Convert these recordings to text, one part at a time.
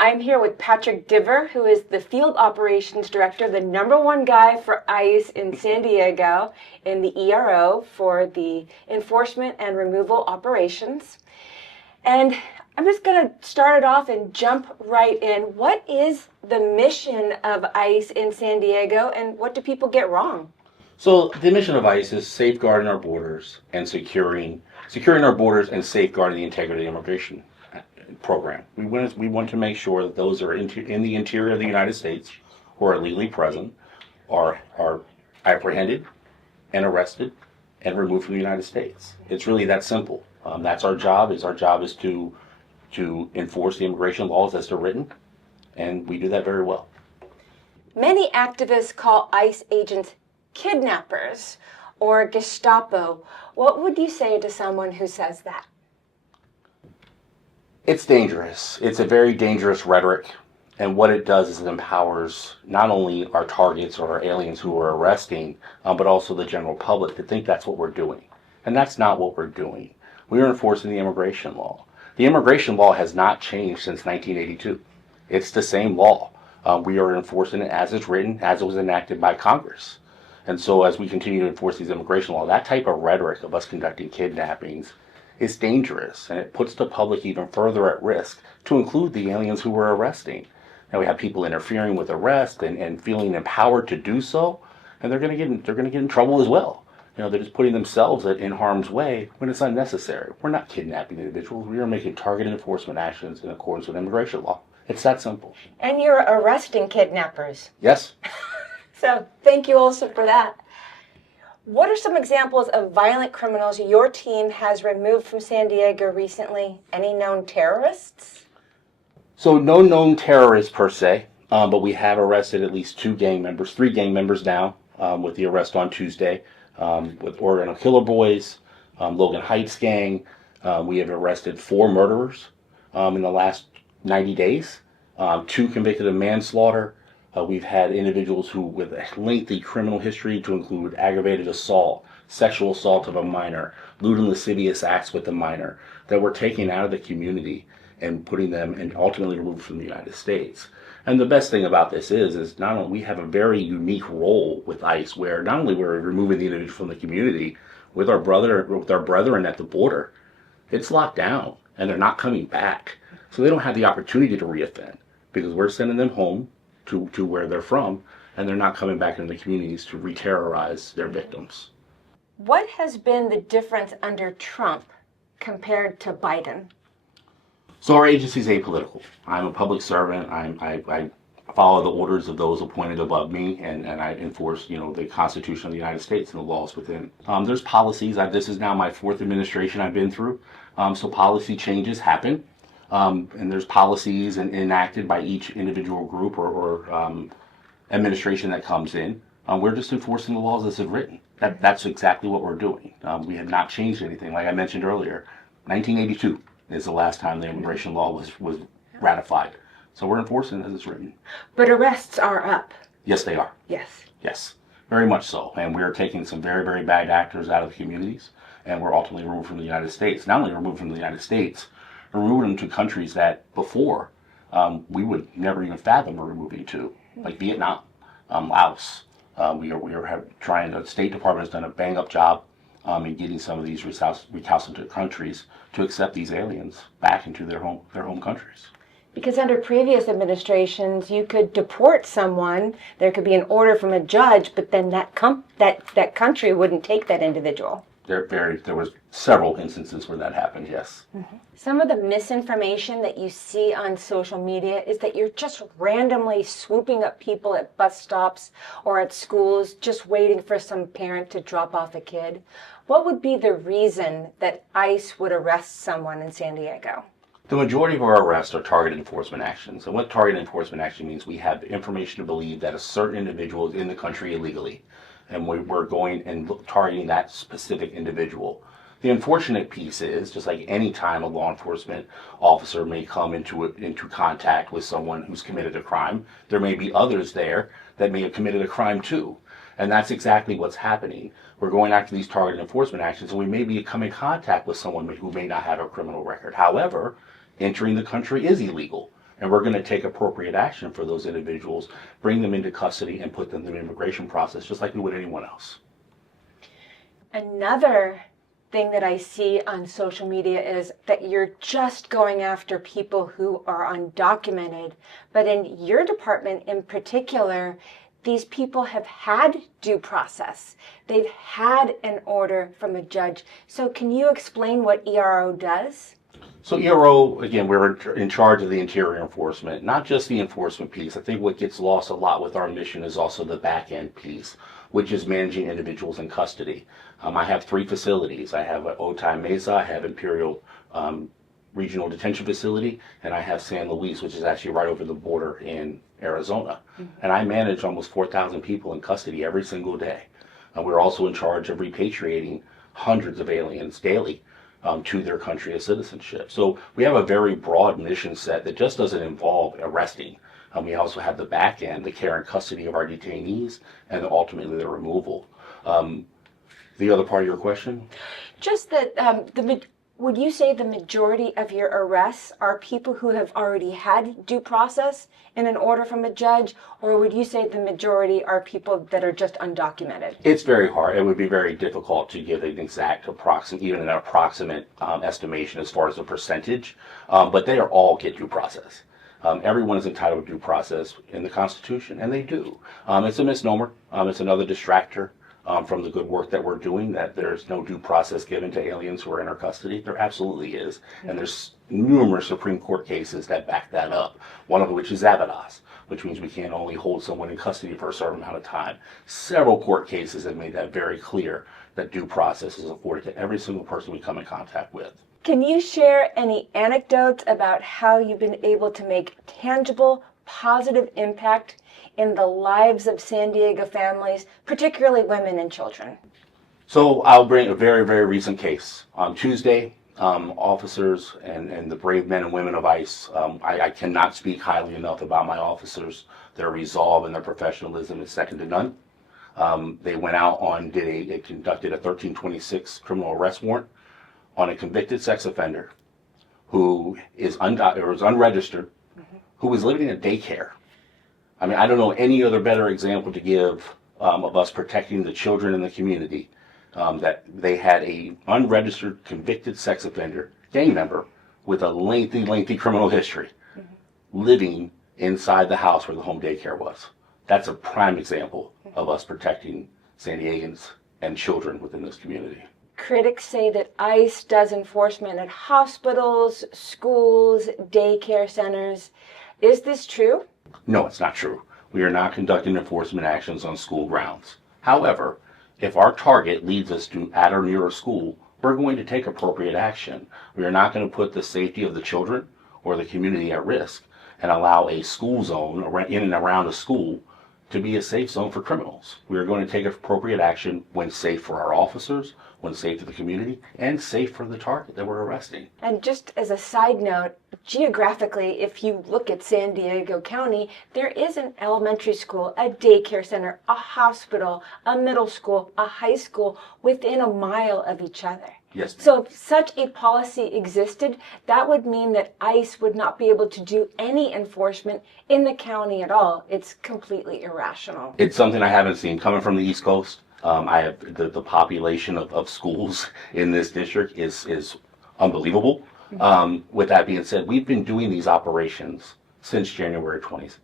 I'm here with Patrick Divver, who is the Field Operations Director, the #1 guy for ICE in San Diego in the ERO for the Enforcement and Removal Operations. And I'm just going to start it off and jump right in. What is the mission of ICE in San Diego, and what do people get wrong? So the mission of ICE is safeguarding our borders and securing our borders and safeguarding the integrity of the immigration program. We want to make sure that those who are in the interior of the United States who are illegally present are apprehended and arrested and removed from the United States. It's really that simple. That's our job. Our job is to enforce the immigration laws as they're written, and we do that very well. Many activists call ICE agents kidnappers or Gestapo. What would you say to someone who says that? It's dangerous. It's a very dangerous rhetoric. And what it does is it empowers not only our targets or our aliens who we're arresting, but also the general public to think that's what we're doing. And that's not what we're doing. We are enforcing the immigration law. The immigration law has not changed since 1982. It's the same law. We are enforcing it as it's written, as it was enacted by Congress. And so as we continue to enforce these immigration laws, that type of rhetoric of us conducting kidnappings is dangerous, and it puts the public even further at risk, to include the aliens who we're arresting. Now we have people interfering with arrest and feeling empowered to do so, and they're going to get in trouble as well. They're just putting themselves in harm's way when it's unnecessary. We're not kidnapping individuals. We are making targeted enforcement actions in accordance with immigration law. It's that simple. And you're arresting kidnappers. Yes. So thank you also for that. What are some examples of violent criminals your team has removed from San Diego recently? Any known terrorists? So no known terrorists per se, but we have arrested at least 3 gang members now, with the arrest on Tuesday, with Oregon Killer Boys, Logan Heights gang. We have arrested 4 murderers in the last 90 days, 2 convicted of manslaughter. We've had individuals with a lengthy criminal history to include aggravated assault, sexual assault of a minor, lewd and lascivious acts with a minor, that we're taking out of the community and putting them and ultimately removed from the United States. And the best thing about this is not only we have a very unique role with ICE, where not only we're removing the individual from the community, with our brethren at the border, it's locked down and they're not coming back. So they don't have the opportunity to reoffend, because we're sending them home to where they're from, and they're not coming back into the communities to re-terrorize their victims. What has been the difference under Trump compared to Biden? So our agency is apolitical. I'm a public servant. I follow the orders of those appointed above me, and I enforce, the Constitution of the United States and the laws within. There's policies. This is now my 4th administration I've been through. So policy changes happen. And there's policies enacted by each individual group or administration that comes in. We're just enforcing the laws as it's written. That's exactly what we're doing. We have not changed anything. Like I mentioned earlier, 1982 is the last time the immigration law was ratified. So we're enforcing it as it's written. But arrests are up. Yes, they are. Yes. Yes, very much so. And we're taking some very, very bad actors out of the communities, and we're ultimately removed from the United States. Not only removed from the United States, removing them to countries that before we would never even fathom removing to, like Vietnam, Laos. The State Department has done a bang-up job in getting some of these recalcitrant countries to accept these aliens back into their home countries. Because under previous administrations, you could deport someone, there could be an order from a judge, but then that country wouldn't take that individual. There was several instances where that happened, yes. Mm-hmm. Some of the misinformation that you see on social media is that you're just randomly swooping up people at bus stops or at schools, just waiting for some parent to drop off a kid. What would be the reason that ICE would arrest someone in San Diego? The majority of our arrests are targeted enforcement actions. And what targeted enforcement action means, we have information to believe that a certain individual is in the country illegally, and we're going and targeting that specific individual. The unfortunate piece is, just like any time a law enforcement officer may come into contact with someone who's committed a crime, there may be others there that may have committed a crime too. And that's exactly what's happening. We're going after these targeted enforcement actions, and we may come in contact with someone who may not have a criminal record. However, entering the country is illegal. and we're going to take appropriate action for those individuals, bring them into custody, and put them through the immigration process just like we would anyone else. Another thing that I see on social media is that you're just going after people who are undocumented. But in your department in particular, these people have had due process. They've had an order from a judge. So can you explain what ERO does? So ERO, again, we're in charge of the interior enforcement, not just the enforcement piece. I think what gets lost a lot with our mission is also the back end piece, which is managing individuals in custody. I have 3 facilities. I have Otay Mesa, I have Imperial Regional Detention Facility, and I have San Luis, which is actually right over the border in Arizona. And I manage almost 4,000 people in custody every single day. We're also in charge of repatriating hundreds of aliens daily to their country of citizenship. So we have a very broad mission set that just doesn't involve arresting. We also have the back end, the care and custody of our detainees, and ultimately their removal. The other part of your question? Just that would you say the majority of your arrests are people who have already had due process in an order from a judge, or would you say the majority are people that are just undocumented? It's very hard. It would be very difficult to give an exact even an approximate estimation as far as the percentage, but they are all get due process. Everyone is entitled to due process in the Constitution, and they do. It's a misnomer. It's another distractor from the good work that we're doing, that there's no due process given to aliens who are in our custody. There absolutely is. And there's numerous Supreme Court cases that back that up, one of which is Zavadas, which means we can't only hold someone in custody for a certain amount of time. Several court cases have made that very clear, that due process is afforded to every single person we come in contact with. Can you share any anecdotes about how you've been able to make tangible, positive impact in the lives of San Diego families, particularly women and children? So I'll bring a very, very recent case. On Tuesday, officers and the brave men and women of ICE, I cannot speak highly enough about my officers. Their resolve and their professionalism is second to none. They went out they conducted a 1326 criminal arrest warrant on a convicted sex offender who was unregistered, who was living in a daycare. I mean, I don't know any other better example to give of us protecting the children in the community, that they had a unregistered convicted sex offender, gang member, with a lengthy criminal history, living inside the house where the home daycare was. That's a prime example of us protecting San Diegans and children within this community. Critics say that ICE does enforcement at hospitals, schools, daycare centers. Is this true? No, it's not true. We are not conducting enforcement actions on school grounds. However, if our target leads us to at or near a school, we're going to take appropriate action. We are not going to put the safety of the children or the community at risk and allow a school zone in and around a school to be a safe zone for criminals. We are going to take appropriate action when safe for our officers, when safe for the community, and safe for the target that we're arresting. And just as a side note, geographically, if you look at San Diego County, there is an elementary school, a daycare center, a hospital, a middle school, a high school within a mile of each other. Yes. So if such a policy existed, that would mean that ICE would not be able to do any enforcement in the county at all. It's completely irrational. It's something I haven't seen coming from the East Coast. I have the population of schools in this district is unbelievable. With that being said, we've been doing these operations since January 20th.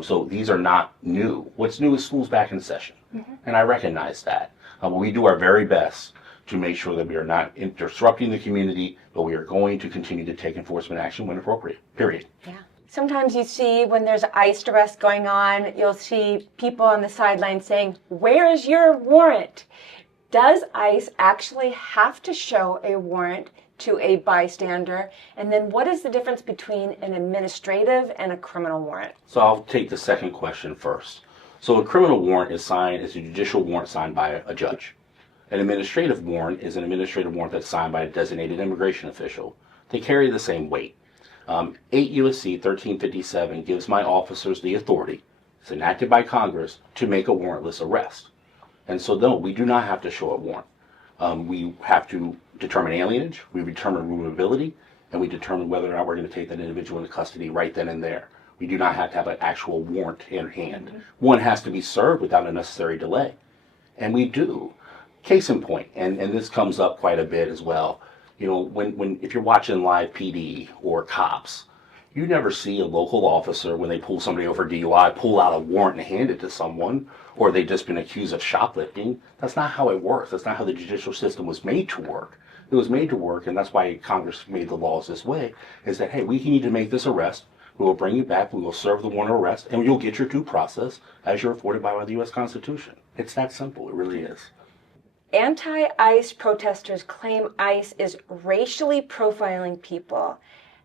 So these are not new. What's new is school's back in session. And I recognize that. We do our very best to make sure that we are not disrupting the community, but we are going to continue to take enforcement action when appropriate, period. Yeah. Sometimes you see when there's an ICE arrest going on, you'll see people on the sideline saying, "Where is your warrant?" Does ICE actually have to show a warrant to a bystander? And then what is the difference between an administrative and a criminal warrant? So I'll take the second question first. So a criminal warrant is a judicial warrant signed by a judge. An administrative warrant is an administrative warrant that's signed by a designated immigration official. They carry the same weight. 8 U.S.C. 1357 gives my officers the authority, it's enacted by Congress, to make a warrantless arrest. And so no, we do not have to show a warrant. We have to determine alienage, we determine removability, and we determine whether or not we're going to take that individual into custody right then and there. We do not have to have an actual warrant in hand. One has to be served without unnecessary delay. And we do. Case in point, and this comes up quite a bit as well. You know, if you're watching live PD or cops, you never see a local officer, when they pull somebody over DUI, pull out a warrant and hand it to someone, or they've just been accused of shoplifting. That's not how it works. That's not how the judicial system was made to work. It was made to work, and that's why Congress made the laws this way, is that, hey, we need to make this arrest. We will bring you back, we will serve the warrant of arrest, and you'll get your due process as you're afforded by the U.S. Constitution. It's that simple. It really is. Anti-ICE protesters claim ICE is racially profiling people.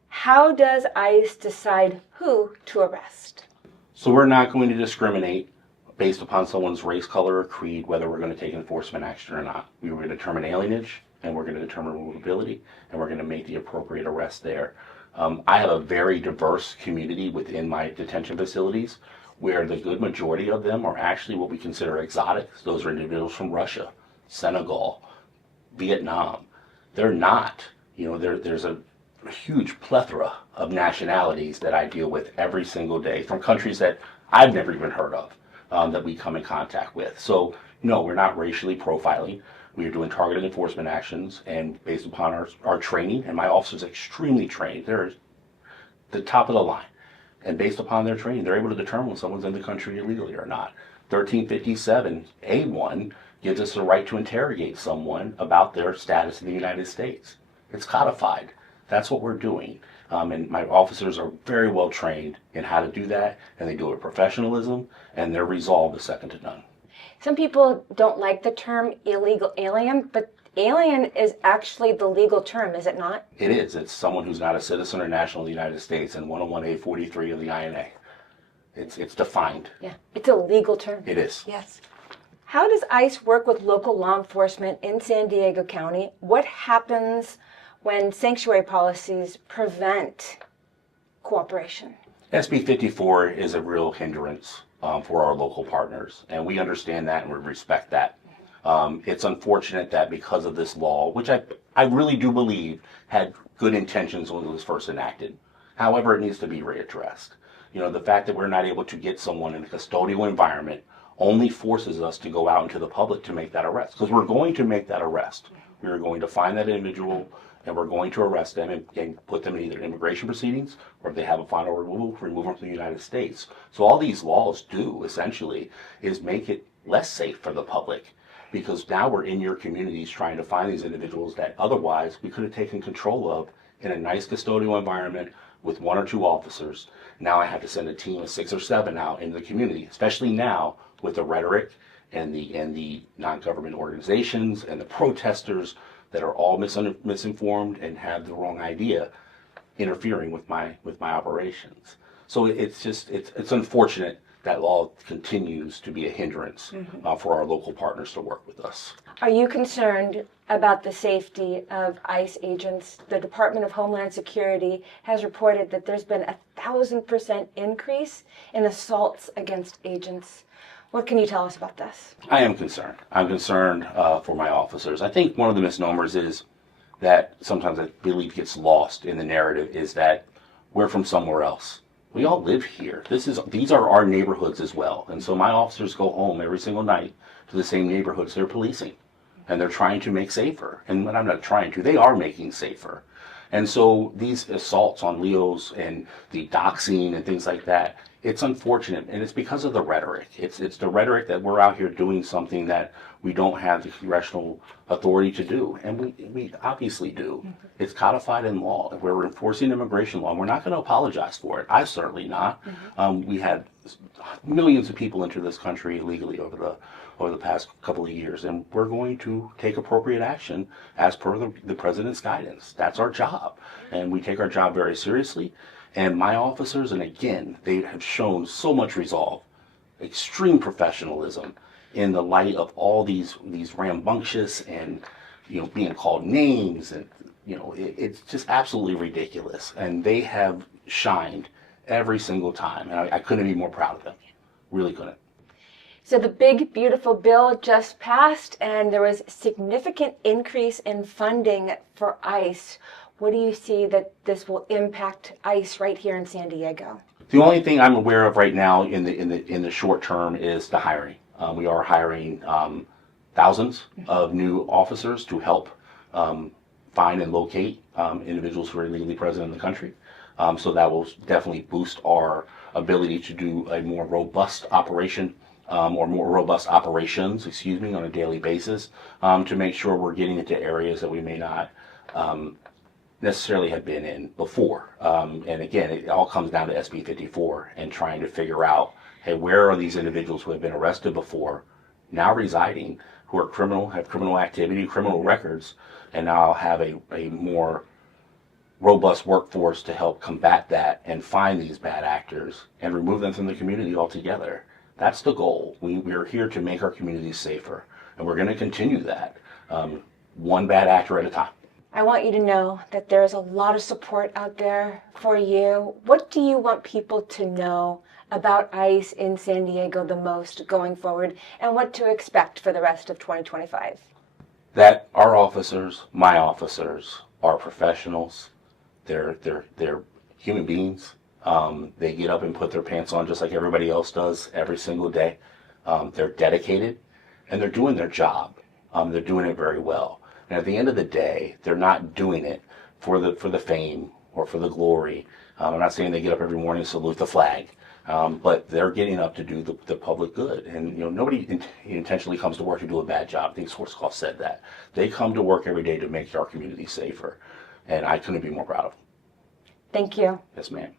How does ICE decide who to arrest? So we're not going to discriminate based upon someone's race, color, or creed, whether we're going to take enforcement action or not. We will determine alienage, and we're going to determine removability, and we're going to make the appropriate arrest there. I have a very diverse community within my detention facilities, where the good majority of them are actually what we consider exotic. Those are individuals from Russia, Senegal, Vietnam. They're not, there's a huge plethora of nationalities that I deal with every single day from countries that I've never even heard of, that we come in contact with. So no, we're not racially profiling. We are doing targeted enforcement actions, and based upon our training, and my officers are extremely trained. They're the top of the line. And based upon their training, they're able to determine when someone's in the country illegally or not. 1357A1 gives us the right to interrogate someone about their status in the United States. It's codified. That's what we're doing. And my officers are very well trained in how to do that, and they do it with professionalism, and their resolve is second to none. Some people don't like the term illegal alien, but alien is actually the legal term, is it not? It is. It's someone who's not a citizen or national of the United States in 101A43 of the INA. It's defined. Yeah, it's a legal term. It is. Yes. How does ICE work with local law enforcement in San Diego County? What happens when sanctuary policies prevent cooperation? SB 54 is a real hindrance for our local partners, and we understand that and we respect that. It's unfortunate that because of this law, which I really do believe had good intentions when it was first enacted. However, it needs to be readdressed. The fact that we're not able to get someone in a custodial environment only forces us to go out into the public to make that arrest, because we're going to make that arrest. We are going to find that individual, and we're going to arrest them and put them in either immigration proceedings, or if they have a final removal, remove them from the United States. So all these laws do, essentially, is make it less safe for the public, because now we're in your communities trying to find these individuals that otherwise we could have taken control of in a nice custodial environment with 1 or 2 officers. Now I have to send a team of 6 or 7 out into the community, especially now with the rhetoric and the non-government organizations and the protesters that are all misinformed and have the wrong idea interfering with my operations. So it's unfortunate that law continues to be a hindrance for our local partners to work with us. Are you concerned about the safety of ICE agents? The Department of Homeland Security has reported that there's been 1,000% increase in assaults against agents. What can you tell us about this? I am concerned. I'm concerned for my officers. I think one of the misnomers is that sometimes I believe gets lost in the narrative is that we're from somewhere else. We all live here. These are our neighborhoods as well. And so my officers go home every single night to the same neighborhoods they're policing. And they're trying to make safer. And when I'm not trying to, they are making safer. And so these assaults on Leos and the doxing and things like that, it's unfortunate, and it's because of the rhetoric. It's the rhetoric that we're out here doing something that we don't have the congressional authority to do, and we obviously do. It's codified in law. If we're enforcing immigration law, we're not going to apologize for it. I certainly not. We had millions of people enter this country illegally over the past couple of years, and we're going to take appropriate action as per the president's guidance. That's our job, and we take our job very seriously. And my officers, and again, they have shown so much resolve, extreme professionalism in the light of all these rambunctious and being called names, and it's just absolutely ridiculous. And they have shined every single time, and I couldn't be more proud of them. Really couldn't. So the big, beautiful bill just passed, and there was significant increase in funding for ICE. what do you see that this will impact ICE right here in San Diego? The only thing I'm aware of right now in the short term is the hiring. We are hiring thousands of new officers to help find and locate individuals who are illegally present in the country. So that will definitely boost our ability to do a more robust operation or more robust operations, excuse me, on a daily basis to make sure we're getting into areas that we may not necessarily have been in before. And again, it all comes down to SB 54 and trying to figure out, hey, where are these individuals who have been arrested before, now residing, who are criminal, have criminal activity, criminal records, and now have a more robust workforce to help combat that and find these bad actors and remove them from the community altogether. That's the goal. We are here to make our communities safer, and we're going to continue that one bad actor at a time. I want you to know that there's a lot of support out there for you. What do you want people to know about ICE in San Diego the most going forward, and what to expect for the rest of 2025? That our officers, my officers, are professionals. They're human beings. They get up and put their pants on just like everybody else does every single day. They're dedicated, and they're doing their job. They're doing it very well. And at the end of the day, they're not doing it for the fame or for the glory. I'm not saying they get up every morning and salute the flag, but they're getting up to do the public good. And nobody intentionally comes to work to do a bad job. I think Schwarzkopf said that. They come to work every day to make our community safer, and I couldn't be more proud of them. Thank you. Yes, ma'am.